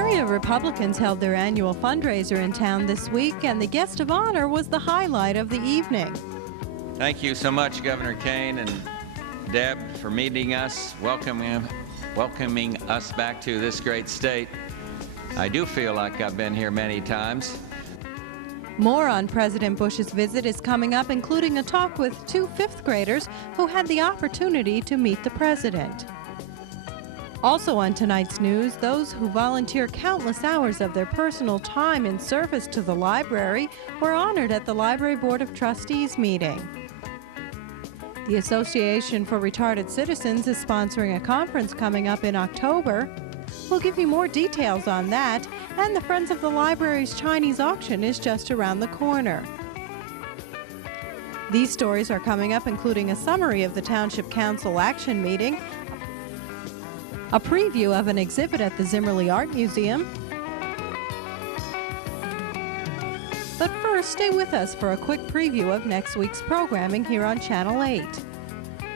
Area Republicans held their annual fundraiser in town this week, and the guest of honor was the highlight of the evening. Thank you so much, Governor Kane and Deb, for meeting us, welcoming us back to this great state. I do feel like I've been here many times. More on President Bush's visit is coming up, including a talk with two fifth graders who had the opportunity to meet the president. Also on tonight's news, those who volunteer countless hours of their personal time in service to the library were honored at the Library Board of Trustees meeting. The Association for Retarded Citizens is sponsoring a conference coming up in October. We'll give you more details on that, and the Friends of the Library's Chinese auction is just around the corner. These stories are coming up, including a summary of the Township Council Action Meeting, a preview of an exhibit at the Zimmerli Art Museum. But first, stay with us for a quick preview of next week's programming here on Channel 8.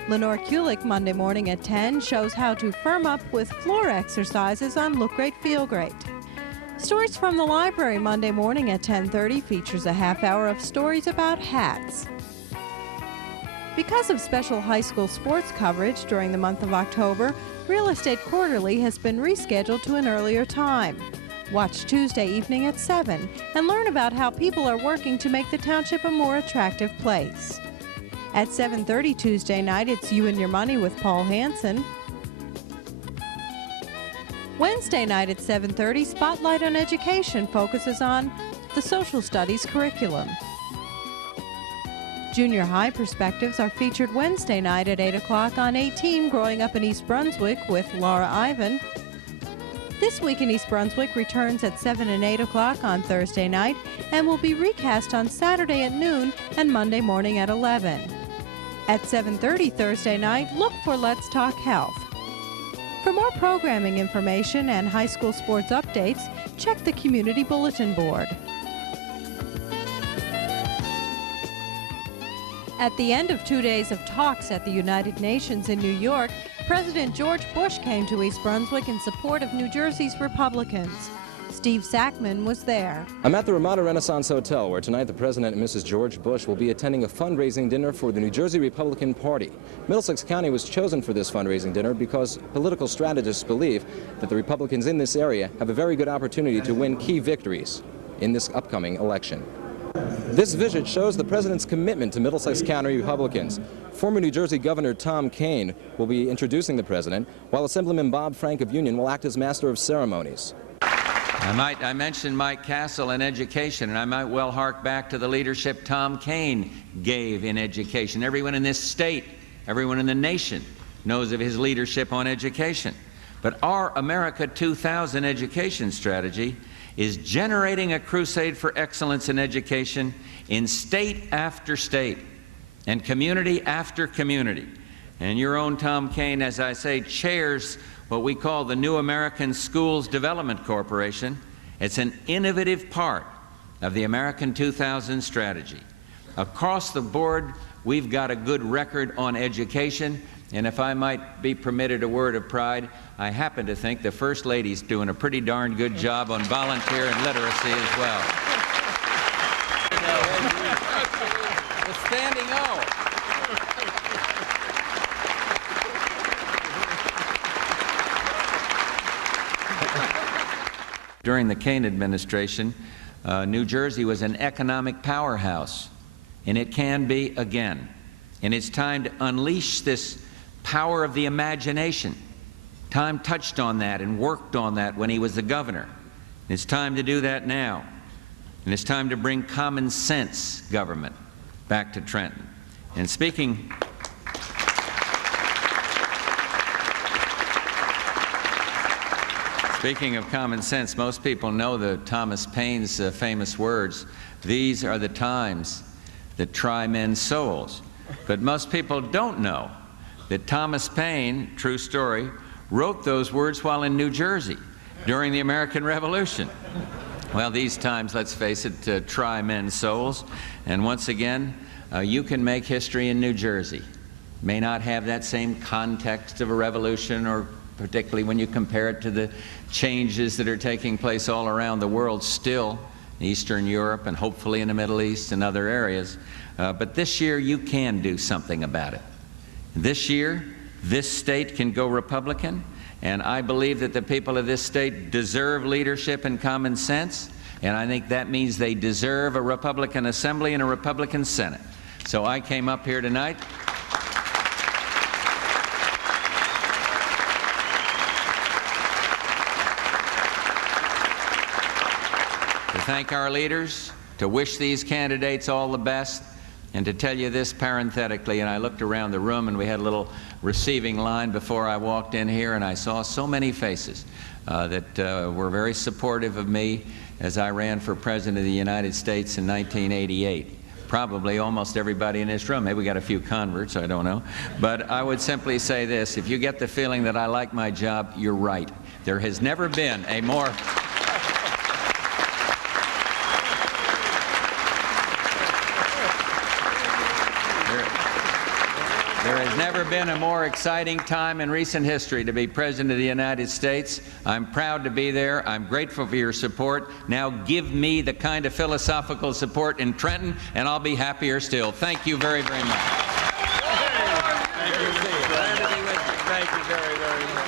Lenore Kulik Monday morning at 10 shows how to firm up with floor exercises on Look Great, Feel Great. Stories from the Library Monday morning at 10:30 features a half hour of stories about hats. Because of special high school sports coverage during the month of October, Real Estate Quarterly has been rescheduled to an earlier time. Watch Tuesday evening at 7 and learn about how people are working to make the township a more attractive place. At 7:30 Tuesday night, it's You and Your Money with Paul Hansen. Wednesday night at 7:30, Spotlight on Education focuses on the social studies curriculum. Junior high perspectives are featured Wednesday night at 8 o'clock on 18 Growing Up in East Brunswick with Laura Ivan. This Week in East Brunswick returns at 7 and 8 o'clock on Thursday night and will be recast on Saturday at noon and Monday morning at 11. At 7:30 Thursday night, look for Let's Talk Health. For more programming information and high school sports updates, check the Community Bulletin Board. At the end of 2 days of talks at the United Nations in New York, President George Bush came to East Brunswick in support of New Jersey's Republicans. Steve Sackman was there. I'm at the Ramada Renaissance Hotel, where tonight the President and Mrs. George Bush will be attending a fundraising dinner for the New Jersey Republican Party. Middlesex County was chosen for this fundraising dinner because political strategists believe that the Republicans in this area have a very good opportunity to win key victories in this upcoming election. This visit shows the President's commitment to Middlesex County Republicans. Former New Jersey Governor Tom Kean will be introducing the President, while Assemblyman Bob Frank of Union will act as Master of Ceremonies. I mentioned Mike Castle in education, and I might well hark back to the leadership Tom Kean gave in education. Everyone in this state, everyone in the nation knows of his leadership on education. But our America 2000 education strategy is generating a crusade for excellence in education in state after state and community after community. And your own Tom Kean, as I say, chairs what we call the New American Schools Development Corporation. It's an innovative part of the American 2000 strategy. Across the board, we've got a good record on education, and if I might be permitted a word of pride, I happen to think the First Lady's doing a pretty darn good job on volunteer and literacy as well. The standing O. During the Kean administration, New Jersey was an economic powerhouse, and it can be again. And it's time to unleash this power of the imagination. Tom touched on that and worked on that when he was the governor. It's time to do that now. And it's time to bring common sense government back to Trenton. And speaking of common sense, most people know the Thomas Paine's famous words, "These are the times that try men's souls." But most people don't know that Thomas Paine, true story, wrote those words while in New Jersey during the American Revolution. Well, these times, let's face it, try men's souls. And once again, you can make history in New Jersey. May not have that same context of a revolution or particularly when you compare it to the changes that are taking place all around the world still, in Eastern Europe and hopefully in the Middle East and other areas. But this year you can do something about it. This year, this state can go Republican, and I believe that the people of this state deserve leadership and common sense, and I think that means they deserve a Republican Assembly and a Republican Senate. So I came up here tonight to thank our leaders, to wish these candidates all the best, and to tell you this parenthetically. And I looked around the room, and we had a little receiving line before I walked in here, and I saw so many faces that were very supportive of me as I ran for President of the United States in 1988. Probably almost everybody in this room. Maybe we got a few converts, I don't know. But I would simply say this: if you get the feeling that I like my job, you're right. There has never been a more There has never been a more exciting time in recent history to be President of the United States. I'm proud to be there. I'm grateful for your support. Now give me the kind of philosophical support in Trenton, and I'll be happier still. Thank you very, very much. Thank you. Glad to be with you. Thank you very, very much.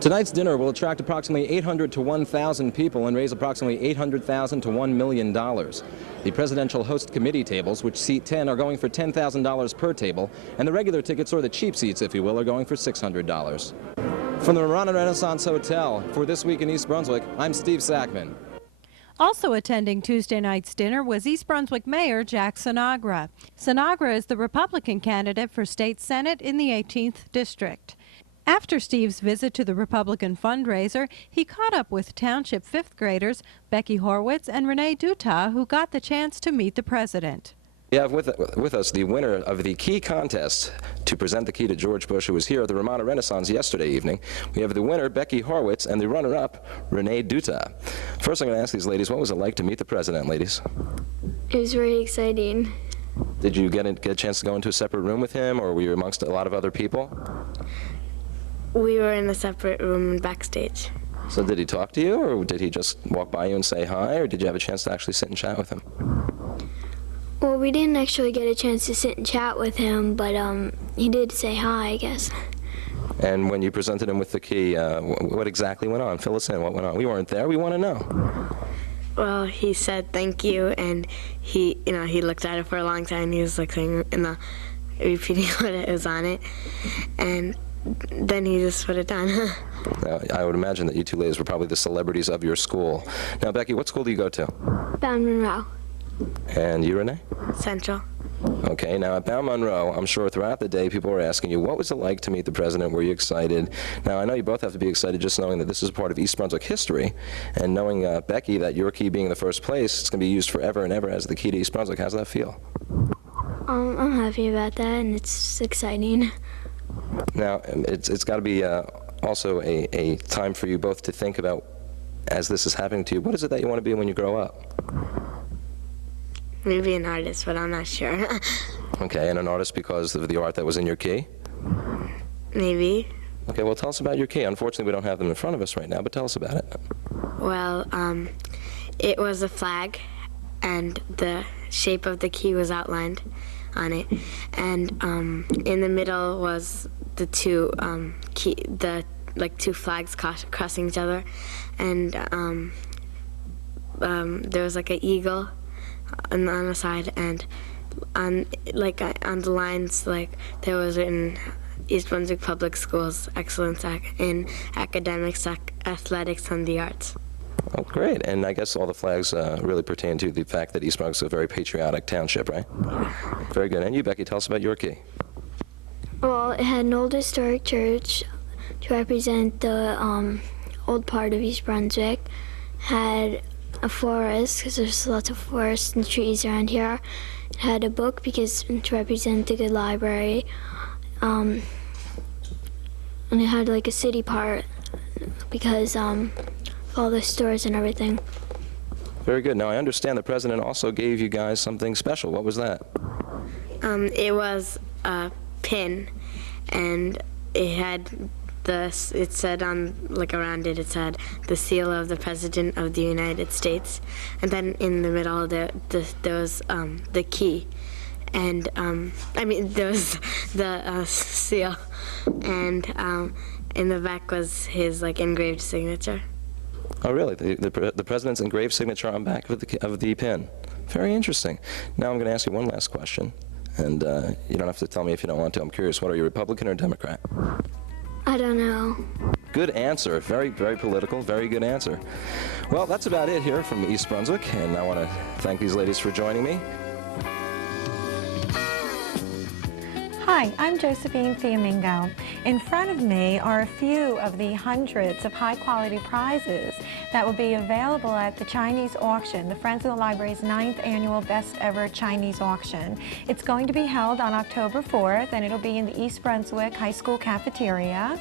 Tonight's dinner will attract approximately 800 to 1,000 people and raise approximately $800,000 to $1 million. The presidential host committee tables, which seat 10, are going for $10,000 per table, and the regular tickets, or the cheap seats, if you will, are going for $600. From the Ramada Renaissance Hotel, for This Week in East Brunswick, I'm Steve Sackman. Also attending Tuesday night's dinner was East Brunswick Mayor Jack Sinagra. Sinagra is the Republican candidate for State Senate in the 18th District. After Steve's visit to the Republican fundraiser, he caught up with township fifth graders Becky Horwitz and Renee Duta, who got the chance to meet the president. We have with us the winner of the key contest to present the key to George Bush, who was here at the Ramada Renaissance yesterday evening. We have the winner, Becky Horwitz, and the runner-up, Renee Duta. First, I'm going to ask these ladies, what was it like to meet the president, ladies? It was very exciting. Did you get a chance to go into a separate room with him, or were you amongst a lot of other people? We were in a separate room backstage. So did he talk to you, or did he just walk by you and say hi, or did you have a chance to actually sit and chat with him? Well, we didn't actually get a chance to sit and chat with him, but he did say hi, I guess. And when you presented him with the key, what exactly went on? Fill us in. What went on? We weren't there. We want to know. Well, he said thank you, and he looked at it for a long time. He was like saying, repeating what it was on it, and then he just put it down. Now, I would imagine that you two ladies were probably the celebrities of your school. Now, Becky, what school do you go to? Bound Monroe. And you, Renee? Central. Okay, now at Bound Monroe, I'm sure throughout the day people were asking you, what was it like to meet the president? Were you excited? Now, I know you both have to be excited just knowing that this is part of East Brunswick history, and knowing, Becky, that your key being the first place, it's going to be used forever and ever as the key to East Brunswick. How's that feel? I'm happy about that, and it's exciting. Now, it's got to be also a time for you both to think about, as this is happening to you, what is it that you want to be when you grow up? Maybe an artist, but I'm not sure. Okay, and an artist because of the art that was in your key? Maybe. Okay, well, tell us about your key. Unfortunately, we don't have them in front of us right now, but tell us about it. Well, it was a flag, and the shape of the key was outlined on it, and in the middle was the two two flags crossing each other, and there was like an eagle on the side, and on the lines, there was written East Brunswick Public Schools excellence in academics, athletics, and the arts. Oh, great. And I guess all the flags really pertain to the fact that East Brunswick is a very patriotic township, right? Very good. And you, Becky, tell us about your key. Well, it had an old historic church to represent the old part of East Brunswick. Had a forest, because there's lots of forests and trees around here. It had a book, because to represent the good library. And it had like a city part, because all the stores and everything. Very good. Now, I understand the president also gave you guys something special. What was that? It was a pin, and it had it said on, like around it, it said the seal of the President of the United States, and then in the middle there was the key, and I mean there was the seal, and in the back was his like engraved signature. Oh, really? The president's engraved signature on back of the pin. Very interesting. Now I'm going to ask you one last question, and you don't have to tell me if you don't want to. I'm curious. What are you, Republican or Democrat? I don't know. Good answer. Very, very political. Very good answer. Well, that's about it here from East Brunswick, and I want to thank these ladies for joining me. Hi, I'm Josephine Fiamingo. In front of me are a few of the hundreds of high-quality prizes that will be available at the Chinese auction, the Friends of the Library's 9th annual Best Ever Chinese Auction. It's going to be held on October 4th, and it'll be in the East Brunswick High School cafeteria.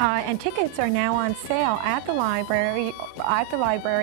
And tickets are now on sale at the library,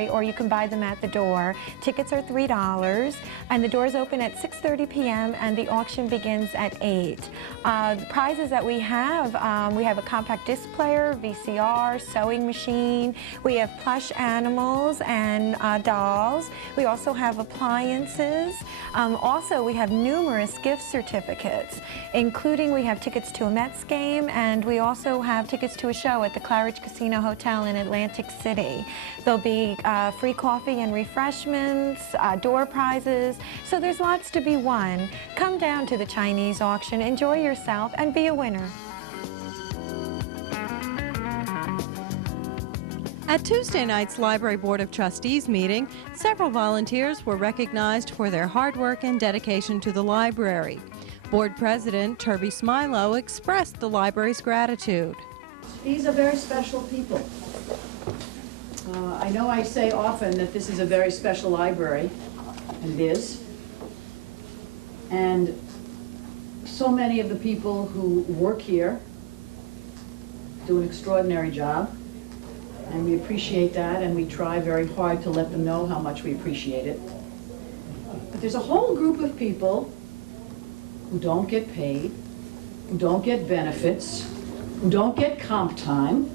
or you can buy them at the door. Tickets are $3, and the doors open at 6:30 p.m. and the auction begins at 8. The prizes that we have a compact disc player, VCR, sewing machine. We have plush animals and dolls. We also have appliances. Also, we have numerous gift certificates, including we have tickets to a Mets game, and we also have tickets to a show at the Claridge Casino Hotel in Atlantic City. There'll be free coffee and refreshments, door prizes, so there's lots to be won. Come down to the Chinese auction, enjoy yourself, and be a winner. At Tuesday night's Library Board of Trustees meeting, several volunteers were recognized for their hard work and dedication to the library. Board President Turby Smilo expressed the library's gratitude. These are very special people. I know I say often that this is a very special library, and it is. And so many of the people who work here do an extraordinary job, and we appreciate that, and we try very hard to let them know how much we appreciate it. But there's a whole group of people who don't get paid, who don't get benefits, who don't get comp time.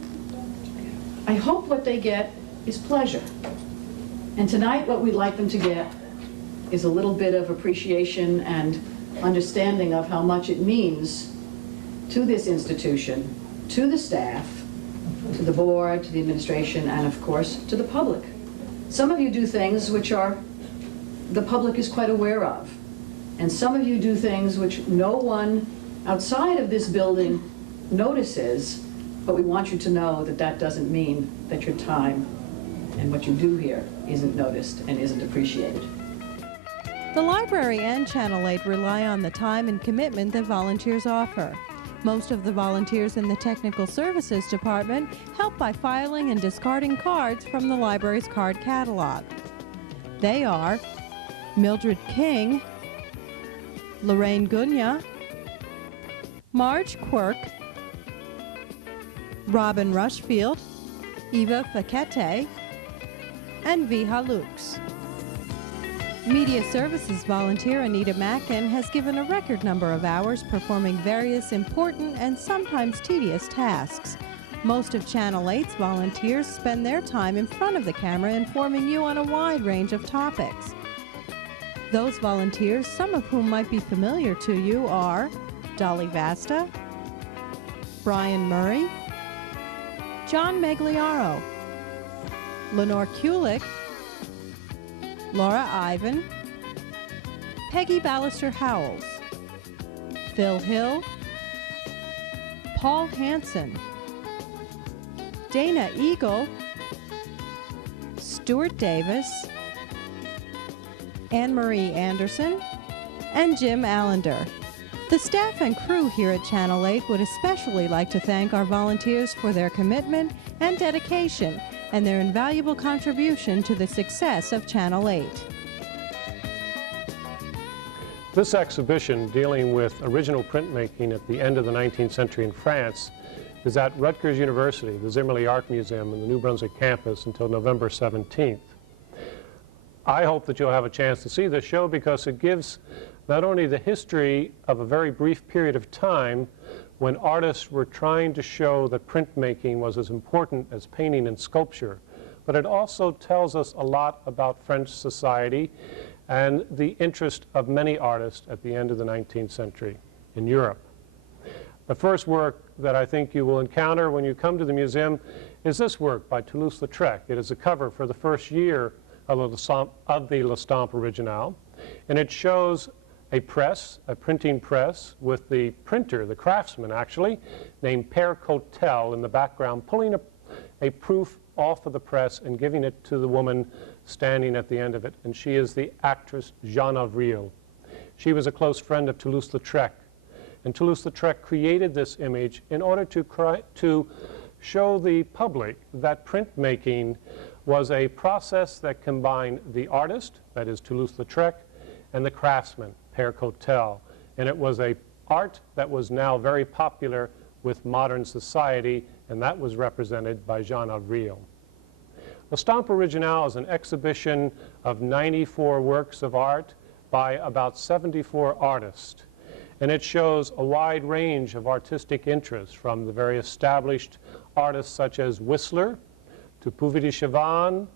I hope what they get is pleasure. And tonight what we'd like them to get is a little bit of appreciation and understanding of how much it means to this institution, to the staff, to the board, to the administration, and of course to the public. Some of you do things which the public is quite aware of. And some of you do things which no one outside of this building notices, but we want you to know that that doesn't mean that your time and what you do here isn't noticed and isn't appreciated. The library and Channel 8 rely on the time and commitment that volunteers offer. Most of the volunteers in the Technical Services Department help by filing and discarding cards from the library's card catalog. They are Mildred King, Lorraine Gunya, Marge Quirk, Robin Rushfield, Eva Fakete, and Viha Lukes. Media Services volunteer Anita Mackin has given a record number of hours performing various important and sometimes tedious tasks. Most of Channel 8's volunteers spend their time in front of the camera informing you on a wide range of topics. Those volunteers, some of whom might be familiar to you, are Dolly Vasta, Brian Murray, John Megliaro, Lenore Kulik, Laura Ivan, Peggy Ballister Howells, Phil Hill, Paul Hansen, Dana Eagle, Stuart Davis, Anne-Marie Anderson, and Jim Allender. The staff and crew here at Channel 8 would especially like to thank our volunteers for their commitment and dedication and their invaluable contribution to the success of Channel 8. This exhibition, dealing with original printmaking at the end of the 19th century in France, is at Rutgers University, the Zimmerli Art Museum in the New Brunswick campus until November 17th. I hope that you'll have a chance to see this show because it gives not only the history of a very brief period of time, when artists were trying to show that printmaking was as important as painting and sculpture. But it also tells us a lot about French society and the interest of many artists at the end of the 19th century in Europe. The first work that I think you will encounter when you come to the museum is this work by Toulouse-Lautrec. It is a cover for the first year of the L'Estampe Originale, and it shows a press, a printing press, with the printer, the craftsman actually, named Père Cotel in the background, pulling a proof off of the press and giving it to the woman standing at the end of it, and she is the actress Jeanne Avril. She was a close friend of Toulouse-Lautrec, and Toulouse-Lautrec created this image in order to show the public that printmaking was a process that combined the artist, that is Toulouse-Lautrec, and the craftsman, Père Cotel. And it was an art that was now very popular with modern society, and that was represented by Jeanne Avril. L'Estampe Originale is an exhibition of 94 works of art by about 74 artists. And it shows a wide range of artistic interests, from the very established artists such as Whistler, to Puvis de Chavannes,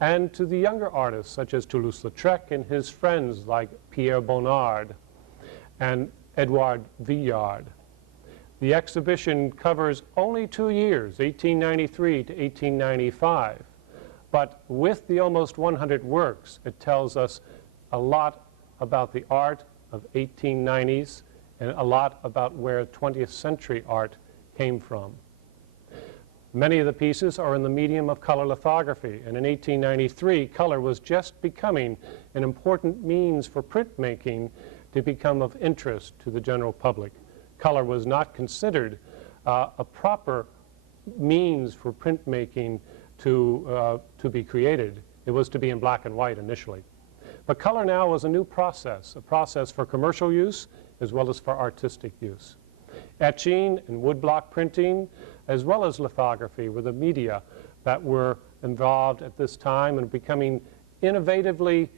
and to the younger artists such as Toulouse-Lautrec and his friends like Pierre Bonnard and Edouard Villard. The exhibition covers only 2 years, 1893 to 1895, but with the almost 100 works, it tells us a lot about the art of 1890s and a lot about where 20th century art came from. Many of the pieces are in the medium of color lithography, and in 1893, color was just becoming an important means for printmaking to become of interest to the general public. Color was not considered a proper means for printmaking to be created. It was to be in black and white initially. But color now was a new process, a process for commercial use as well as for artistic use. Etching and woodblock printing, as well as lithography, were the media that were involved at this time and becoming innovatively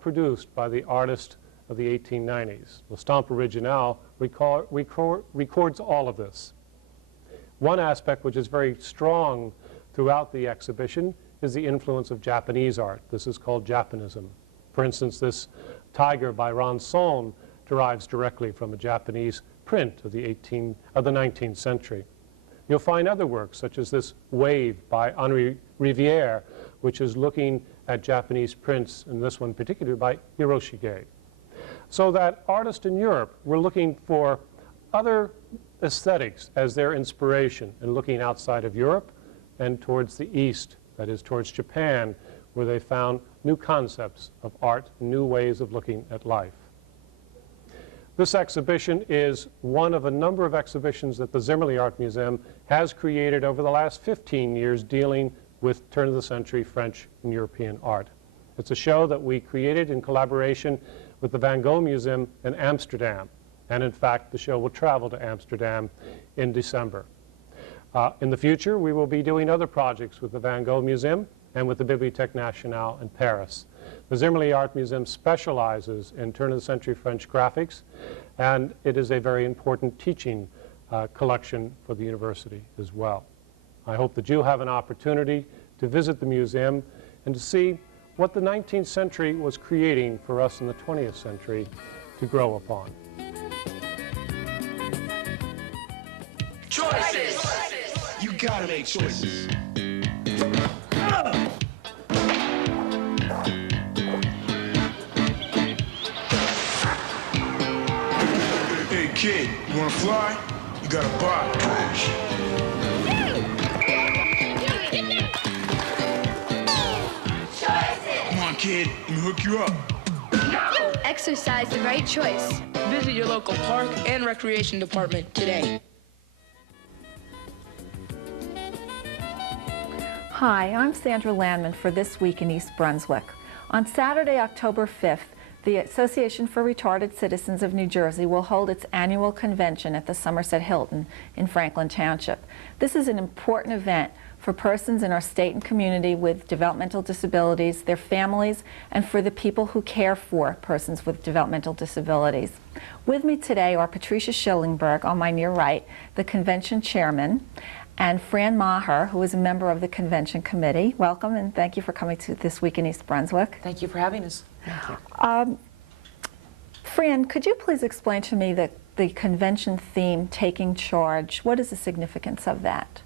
produced by the artists of the 1890s. L'Estampe Originale records all of this. One aspect which is very strong throughout the exhibition is the influence of Japanese art. This is called Japanism. For instance, this tiger by Ranson derives directly from a Japanese print of the 19th century. You'll find other works, such as this Wave by Henri Rivière, which is looking at Japanese prints, and this one particularly by Hiroshige. So that artists in Europe were looking for other aesthetics as their inspiration and looking outside of Europe and towards the East, that is towards Japan, where they found new concepts of art, new ways of looking at life. This exhibition is one of a number of exhibitions that the Zimmerli Art Museum has created over the last 15 years dealing with turn-of-the-century French and European art. It's a show that we created in collaboration with the Van Gogh Museum in Amsterdam. And in fact, the show will travel to Amsterdam in December. In the future, we will be doing other projects with the Van Gogh Museum and with the Bibliothèque Nationale in Paris. The Zimmerli Art Museum specializes in turn-of-the-century French graphics, and it is a very important teaching collection for the university as well. I hope that you'll have an opportunity to visit the museum and to see what the 19th century was creating for us in the 20th century to grow upon. Choices! You gotta make choices. Hey kid, you wanna fly? You gotta buy. Come on kid, let me hook you up. Exercise the right choice. Visit your local park and recreation department today. Hi, I'm Sandra Landman for This Week in East Brunswick. On Saturday, October 5th, The Association for Retarded Citizens of New Jersey will hold its annual convention at the Somerset Hilton in Franklin Township. This is an important event for persons in our state and community with developmental disabilities, their families, and for the people who care for persons with developmental disabilities. With me today are Patricia Schillingberg, on my near right, the convention chairman, and Fran Maher, who is a member of the convention committee. Welcome, and thank you for coming to This Week in East Brunswick. Thank you for having us. Thank you. Fran, could you please explain to me the convention theme, Taking Charge? What is the significance of that?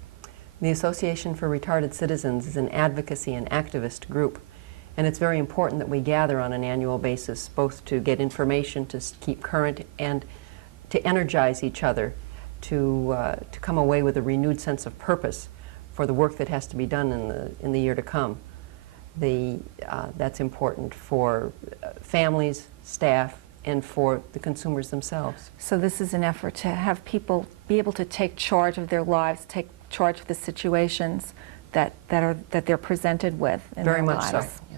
The Association for Retarded Citizens is an advocacy and activist group, and it's very important that we gather on an annual basis, both to get information, to keep current, and to energize each other, to come away with a renewed sense of purpose for the work that has to be done in the year to come. That's important for families, staff, and for the consumers themselves. So this is an effort to have people be able to take charge of their lives, take charge of the situations that they're presented with in Very their much lives. so. Yeah.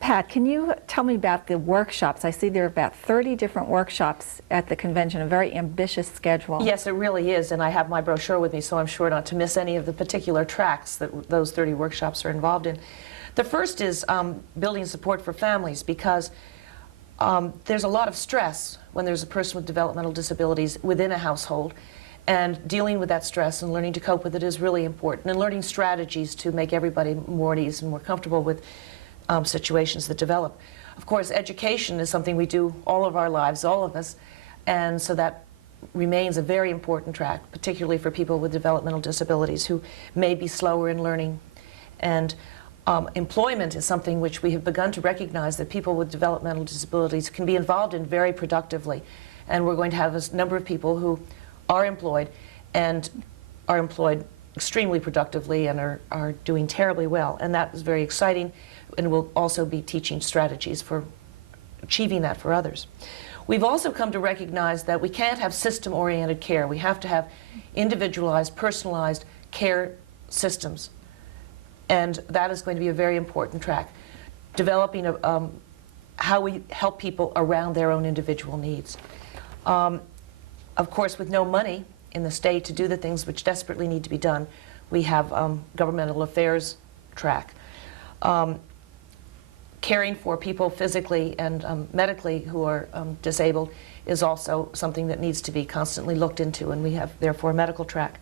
Pat, can you tell me about the workshops? I see there are about 30 different workshops at the convention, a very ambitious schedule. Yes, it really is, and I have my brochure with me, so I'm sure not to miss any of the particular tracks that those 30 workshops are involved in. The first is building support for families, because there's a lot of stress when there's a person with developmental disabilities within a household, and dealing with that stress and learning to cope with it is really important, and learning strategies to make everybody more at ease and more comfortable with situations that develop. Of course, education is something we do all of our lives, all of us, and so that remains a very important track, particularly for people with developmental disabilities who may be slower in learning. And employment is something which we have begun to recognize, that people with developmental disabilities can be involved in very productively. And we're going to have a number of people who are employed, and are employed extremely productively and are doing terribly well. And that is very exciting, and we'll also be teaching strategies for achieving that for others. We've also come to recognize that we can't have system-oriented care. We have to have individualized, personalized care systems. And that is going to be a very important track, developing how we help people around their own individual needs. Of course, with no money in the state to do the things which desperately need to be done, we have governmental affairs track. Caring for people physically and medically who are disabled is also something that needs to be constantly looked into, and we have, therefore, a medical track.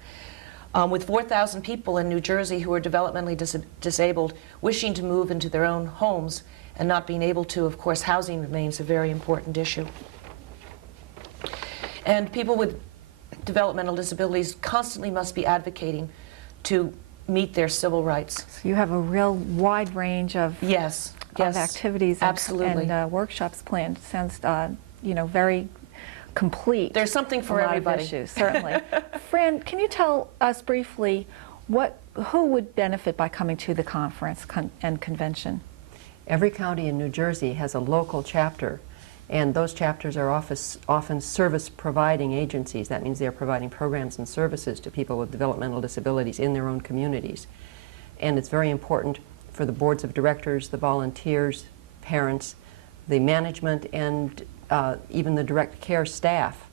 With 4,000 people in New Jersey who are developmentally disabled wishing to move into their own homes and not being able to, of course, housing remains a very important issue. And people with developmental disabilities constantly must be advocating to meet their civil rights. So you have a real wide range of yes, activities and workshops planned. Sounds, very complete. There's something for everybody. Issues, certainly. Fran, can you tell us briefly who would benefit by coming to the conference and convention? Every county in New Jersey has a local chapter, and those chapters are often service-providing agencies. That means they're providing programs and services to people with developmental disabilities in their own communities. And it's very important for the boards of directors, the volunteers, parents, the management, and even the direct care staff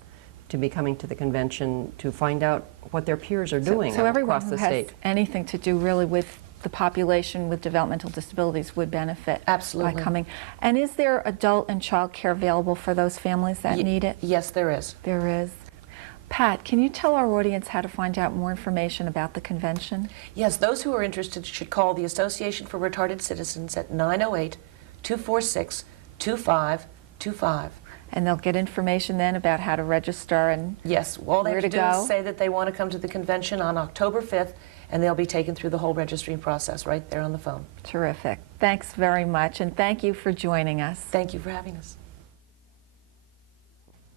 to be coming to the convention to find out what their peers are doing so everyone across who the has state. Anything to do really with the population with developmental disabilities would benefit Absolutely. by coming. And is there adult and child care available for those families that need it? Yes, there is. There is. Pat, can you tell our audience how to find out more information about the convention? Yes, those who are interested should call the Association for Retarded Citizens at 908-246-2525. And they'll get information then about how to register and yes, all they where have to to do go. is say that they want to come to the convention on October 5th, and they'll be taken through the whole registering process right there on the phone. Terrific. Thanks very much, and thank you for joining us. Thank you for having us.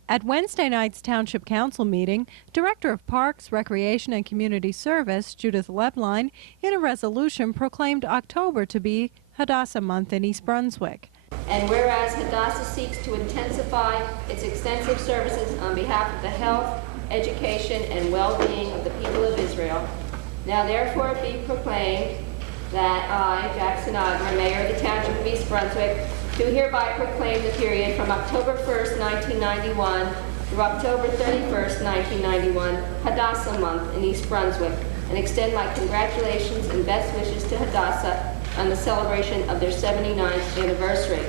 At Wednesday night's Township Council meeting, Director of Parks, Recreation, and Community Service, Judith Lebline, in a resolution proclaimed October to be Hadassah Month in East Brunswick. And whereas Hadassah seeks to intensify its extensive services on behalf of the health, education, and well-being of the people of Israel, now therefore it be proclaimed that I, Jackson Ogmer, Mayor of the Township of East Brunswick, do hereby proclaim the period from October 1st, 1991 through October 31st, 1991, Hadassah Month in East Brunswick, and extend my congratulations and best wishes to Hadassah on the celebration of their 79th anniversary.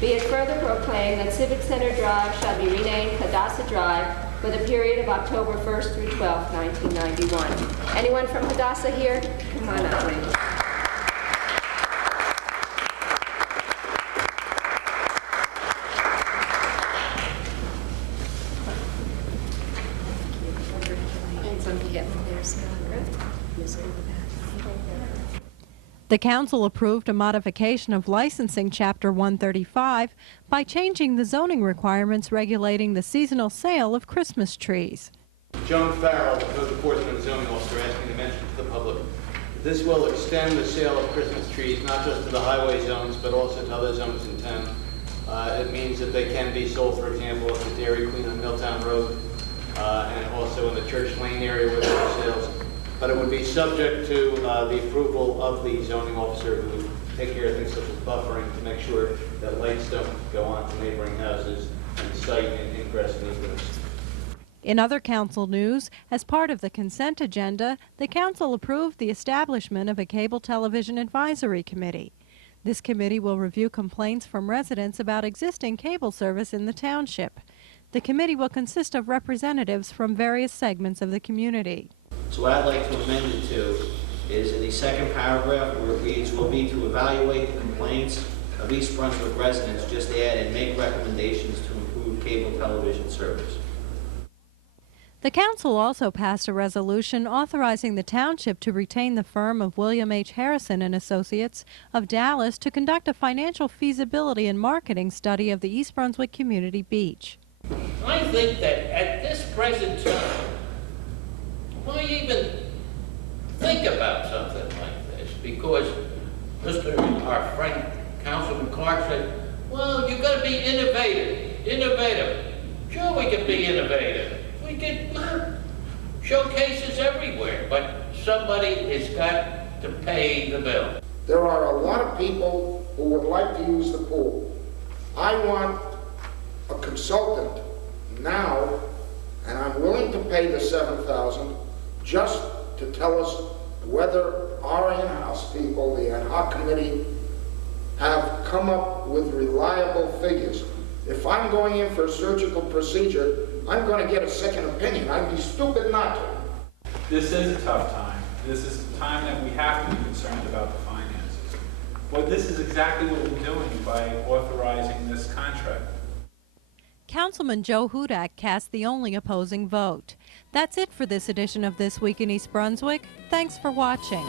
Be it further proclaimed that Civic Center Drive shall be renamed Hadassah Drive for the period of October 1st through 12th, 1991. Anyone from Hadassah here? Come on up, ladies. The Council approved a modification of licensing Chapter 135 by changing the zoning requirements regulating the seasonal sale of Christmas trees. John Farrell, Code Enforcement and Zoning Officer, asked me to mention to the public this will extend the sale of Christmas trees not just to the highway zones but also to other zones in town. It means that they can be sold, for example, at the Dairy Queen on Milltown Road and also in the Church Lane area where there are sales. But it would be subject to the approval of the zoning officer who would take care of things such as buffering to make sure that lights don't go on to neighboring houses and site and ingress and egress. In other council news, as part of the consent agenda, the council approved the establishment of a cable television advisory committee. This committee will review complaints from residents about existing cable service in the township. The committee will consist of representatives from various segments of the community. So what I'd like to amend it to is in the second paragraph where it reads, will be to evaluate the complaints of East Brunswick residents, just add and make recommendations to improve cable television service. The council also passed a resolution authorizing the township to retain the firm of William H. Harrison and Associates of Dallas to conduct a financial feasibility and marketing study of the East Brunswick Community Beach. I think that at this present time, why even think about something like this? Because our friend Councilman Clark said, well, you've got to be innovative. Sure, we can be innovative. We can showcases everywhere, but somebody has got to pay the bill. There are a lot of people who would like to use the pool. I want a consultant now, and I'm willing to pay the $7,000 just to tell us whether our in-house people, the ad hoc committee, have come up with reliable figures. If I'm going in for a surgical procedure, I'm going to get a second opinion. I'd be stupid not to. This is a tough time. This is a time that we have to be concerned about the finances. Well, this is exactly what we're doing by authorizing this contract. Councilman Joe Hudak cast the only opposing vote. That's it for this edition of This Week in East Brunswick. Thanks for watching.